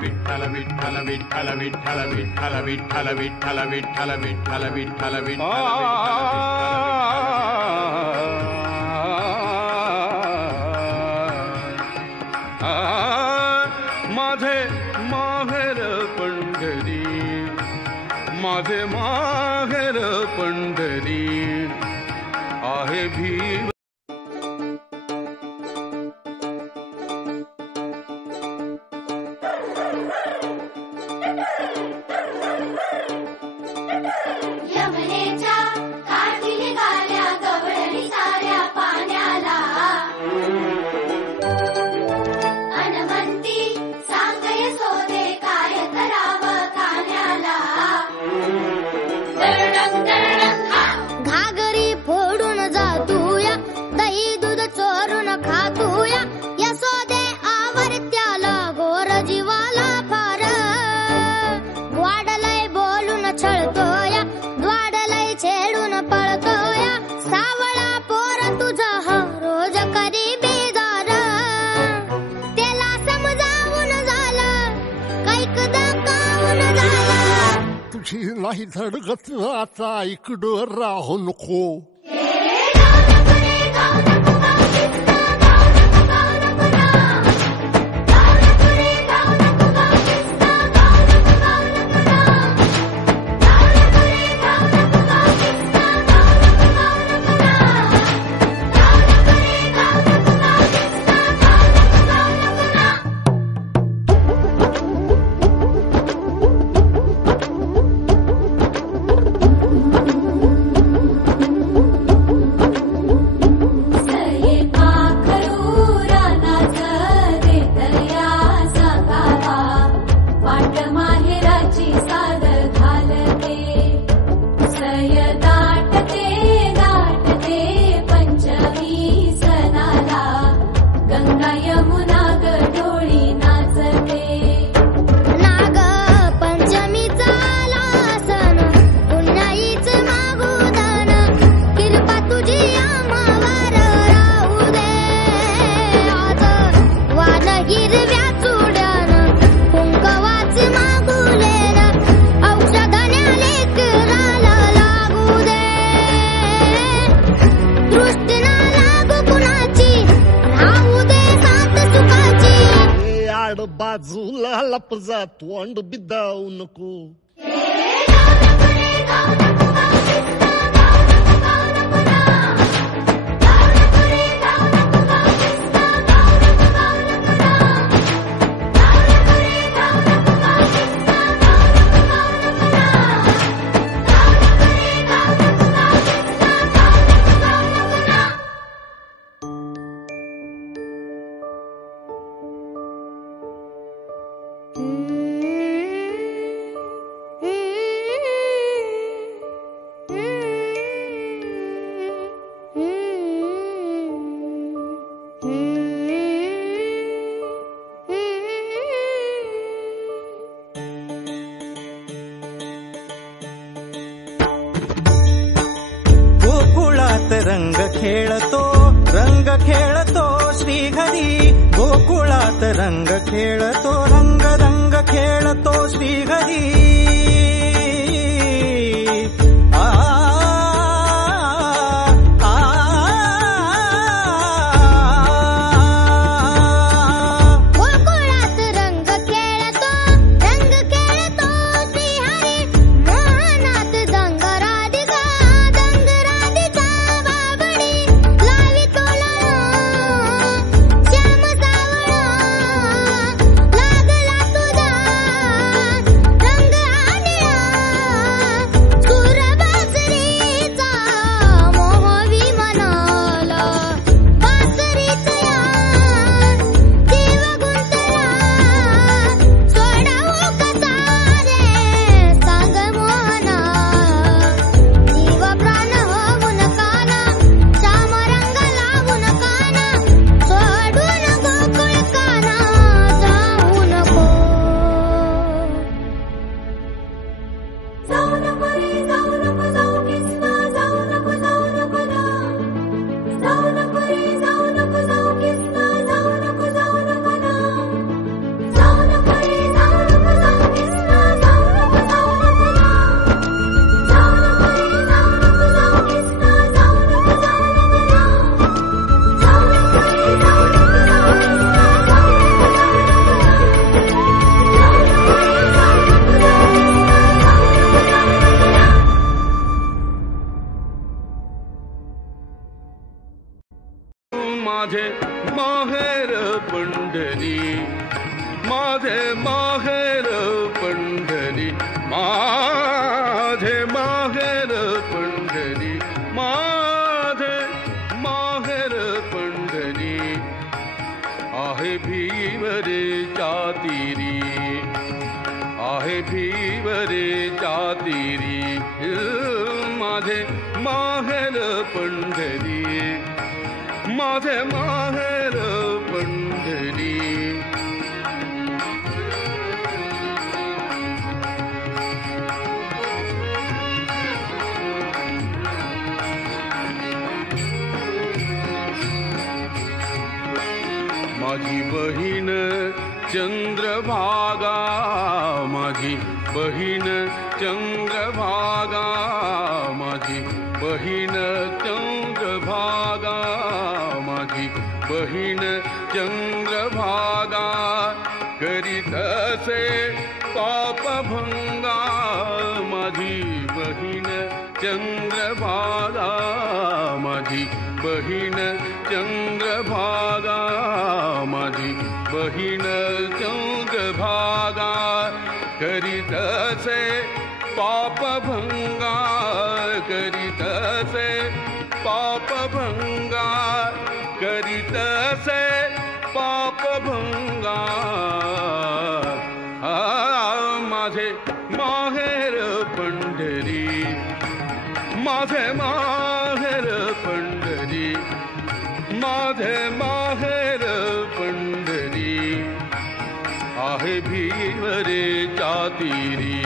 विठ्ठल विठ्ठल विठ्ठल विठ्ठल विठ्ठल विठ्ठल विठ्ठल विठ्ठल विठ्ठल विठ्ठल विठ्ठल माझे माहेर पंढरी, माझे माहेर पंढरी आहे भीम. यमुनेच्या काठी निघाल्या गवळणी साऱ्या पाण्याला, अनमंती सांगय सोदे काय करावं कान्याला. घागरी फोडून जातूया, दही दूध चोरून खातूया, यशोदे आवरत्याला गोर जीवाला फार. वाडलय बोलून छळतोया, द्वाडलय छेडून पळतोया, सावळा पोर तुझा हा रोज करी बेजार. त्याला समजावून झालं, कैकदा काऊन झालं. तुझी नाही धडगत आता इकडं राहू नको. बाजूला लप जा, तोंड बिदावू नको. रंग खेळतो श्रीहरी, गोकुळात रंग खेळतो, रंग रंग खेळतो श्रीहरी. रंग माझे माहेर पंढरी, माझे माहेर पंढरी, माझे माहेर पंढरी, माझे माहेर पंढरी. आहे भीवरेच्या तीरी, आहे भीवरेच्या तीरी, माझे माहेर पंढरी, माझे माहेर पंढरी. माझी बहीण चंद्रभागा, माझी बहीण चंद्रभागा, माझी बहीण चंद्रभागा, माझी बहीण चंद्रभागा. करीत असे पापभंगा, माझी बहीण चंद्रभागा, माझी बहीण चंद्रभागा, माझी बहीण चंद्रभागा. करीत असे पापभंगा, करीत असे पापभंगा, करीत असे पापभंगा. माझे माहेर पंढरी, माझे माहेर पंढरी, माझे माहेर पंढरी. आहे भीवरेच्या तीरी,